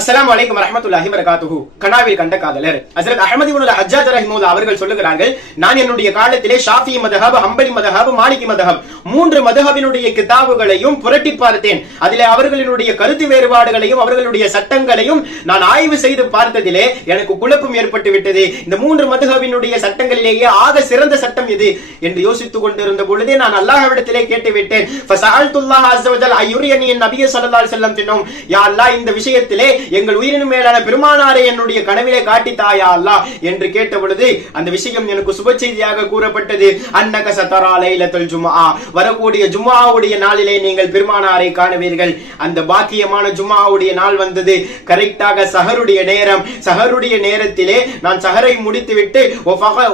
அஸ்ஸலாமு அலைக்கும் வரஹ்மத்துல்லாஹி வபரகாத்துஹு. கனாவில் கண்ட காதலர் ஹஜ்ரத் அஹ்மத் இப்னு ஹஜ்ஜாஜ் ரஹிமஹுல்லாஹ் அவர்கள் சொல்லுகிறார்கள், நான் என்னுடைய காலத்திலே ஷாஃபிஈ மذஹப், ஹம்பலி மذஹப், மாலிகி மذஹப் மூன்று மذஹபினுடைய கிதாபுகளையும் புரட்டி பார்த்தேன். அதிலே அவர்களினுடைய கருத்து வேறுபாடுகளையும் அவர்களுடைய சட்டங்களையும் நான் ஆய்வு செய்து பார்த்ததிலே எனக்கு குழப்பம் ஏற்பட்டு விட்டது. இந்த மூன்று மذஹபினுடைய சட்டங்களிலேயே ஆக சிறந்த சட்டம் எது என்று யோசித்துக் கொண்டிருந்த பொழுதே நான் அல்லாஹ்விடத்திலே கேட்டுவிட்டேன். ஃபஸஅல்துல்லாஹ் அஸ்ஸ வஜல் அய்யுரியனி நபிய ஸல்லல்லாஹு அலைஹி வஸல்லம் தின்னும், யா அல்லாஹ், இந்த விஷயத்திலே எங்கள் உயிரினும் மேலான பெருமானாரை என்னுடைய கனவிலே காட்டித்தாயா அல்லாஹ் என்று கேட்ட பொழுது அந்த விஷயம் எனக்கு சுப செய்தியாக கூறப்பட்டது. அன்னக சதரா லைலத்துல் ஜும்ஆ, வரக்கூடிய ஜும்ஆவுடைய நாளிலே நீங்கள் பெருமானாரை காணுவீர்கள். அந்த பாக்கியமான ஜும்ஆவுடைய நாள் வந்தது. கரெக்டாக சஹருடைய நேரம். சஹருடைய நேரத்திலே நான் சஹரை முடித்துவிட்டு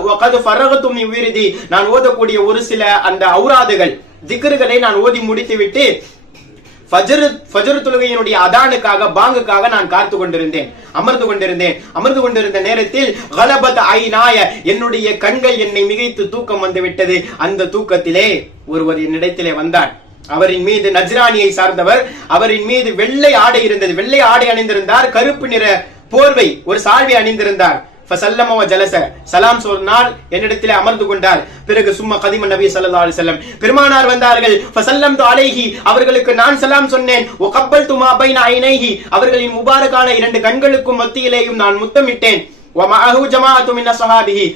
வகது ஃபரகது மின் விர்தி, நான் ஓதக்கூடிய ஒரு சில அந்த ஔராதுகள் திக்ருகளை நான் ஓதி முடித்துவிட்டு ஃபஜ்ர் தொழுகையினுடைய அதானுக்காக பாங்குக்காக நான் காத்து கொண்டிருந்தேன், அமர்ந்து கொண்டிருந்த நேரத்தில் கலபத் ஐனாய, என்னுடைய கண்கள் என்னை மிகைத்து தூக்கம் வந்து விட்டது. அந்த தூக்கத்திலே ஒருவர் என்னிடத்திலே வந்தார். அவரின் மீது நஜ்ரானியை சார்ந்தவர், அவரின் மீது வெள்ளை ஆடை இருந்தது. வெள்ளை ஆடை அணிந்திருந்தார், கருப்பு நிற போர்வை ஒரு சால்வை அணிந்திருந்தார். சலாம் சொன்னார், என்னிடத்திலே அமர்ந்து கொண்டார். பிறகு சும்மா கதிம நபி ஸல்லல்லாஹு அலைஹி வஸல்லம் பெருமானார் வந்தார்கள். ஃபஸல்லம்து அலைஹி, அவர்களுக்கு நான் சலாம் சொன்னேன். வகப்பல்து மா பைன ஐனைஹி, அவர்களின் முபாரக்கான இரண்டு கண்களுக்கும் மத்தியிலேயும் நான் முத்தமிட்டேன். வமஅஹு ஜமாஅத்து மின் ஸஹாபிஹி,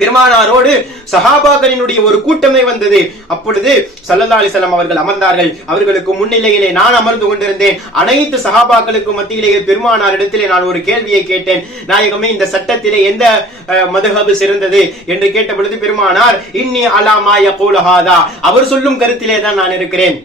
பெருமானாரோடு சஹாபாக்களினுடைய ஒரு கூட்டமே வந்தது. அப்பொழுது ஸல்லல்லாஹு அலைஹி வஸல்லம் அவர்கள் அமர்ந்தார்கள். அவர்களுக்கு முன்னிலையிலே நான் அமர்ந்து கொண்டிருந்தேன். அனைத்து சஹாபாக்களுக்கு மத்தியிலேயே பெருமானாரிடத்திலே நான் ஒரு கேள்வியை கேட்டேன். நாயகமே, இந்த சட்டத்திலே எந்த மذஹப் சிறந்தது என்று கேட்ட பொழுது பெருமானார், இன்னி அலா மா யகூலு ஹாதா, அவர் சொல்லும் கருத்திலே தான் நான் இருக்கிறேன்.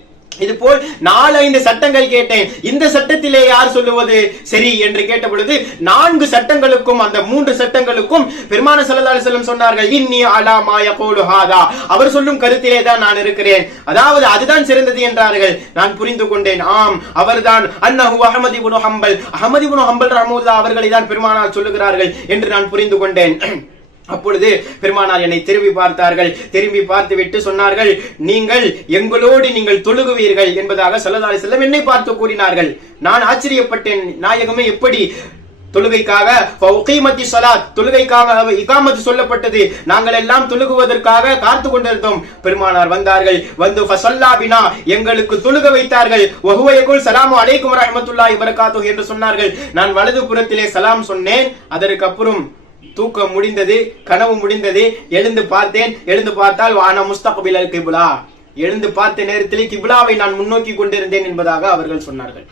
இது போல் 4-5 சட்டங்கள் கேட்டேன். இந்த சட்டத்திலே யார் சொல்லுவது சரி என்று கேட்ட பொழுது 4 சட்டங்களுக்கும் அந்த 3 சட்டங்களுக்கும் பெருமானார் ஸல்லல்லாஹு அலைஹி வஸல்லம் சொன்னார்கள், இன்னி அலா மா யகூலு ஹாதா, அவர் சொல்லும் கருத்திலே தான் நான் இருக்கிறேன். அதாவது அதுதான் சிறந்தது என்றார்கள். நான் புரிந்து கொண்டேன், ஆம், அவர்தான் அன்னஹு அஹ்மத் இப்னு ஹம்பல், அஹ்மத் இப்னு ஹம்பல் ரஹ்மத்துல்லாஹி அவர்களை தான் பெருமானார் சொல்லுகிறார்கள் என்று நான் புரிந்து கொண்டேன். அப்பொழுது பெருமானார் என்னை திரும்பி பார்த்தார்கள். திரும்பி பார்த்துவிட்டு சொன்னார்கள், நீங்கள் எங்களோடு நீங்கள் தொழுகுவீர்கள் என்பதாக ஸல்லல்லாஹு அலைஹி வஸல்லம் என்னை பார்த்து கூறினார்கள். நான் ஆச்சரியப்பட்டேன், நாயகமே, எப்படி தொழுகைக்காக ஃபௌகீமத்தி ஸலாத், தொழுகைக்காக இகாமத் சொல்லப்பட்டது, நாங்கள் எல்லாம் தொழுகுவதற்காக காத்து கொண்டிருந்தோம். பெருமானார் வந்தார்கள். வந்து ஃபஸல்லா பினா, எங்களுக்கு தொழுக வைத்தார்கள். வஹுவ யகுல் ஸலாமு அலைக்கும் வரஹ்மத்துல்லாஹி வபரகாத்துஹு என்று சொன்னார்கள். நான் வலது புறத்திலே சலாம் சொன்னேன். அதற்கு அப்புறம் தூக்கம் முடிந்தது, கனவு முடிந்தது. எழுந்து பார்த்தேன். எழுந்து பார்த்தால் வான முஸ்தக்பிலல் கிப்லா, எழுந்து பார்த்த நேரத்திலே கிப்லாவை நான் முன்னோக்கி கொண்டிருந்தேன் என்பதாக அவர்கள் சொன்னார்கள்.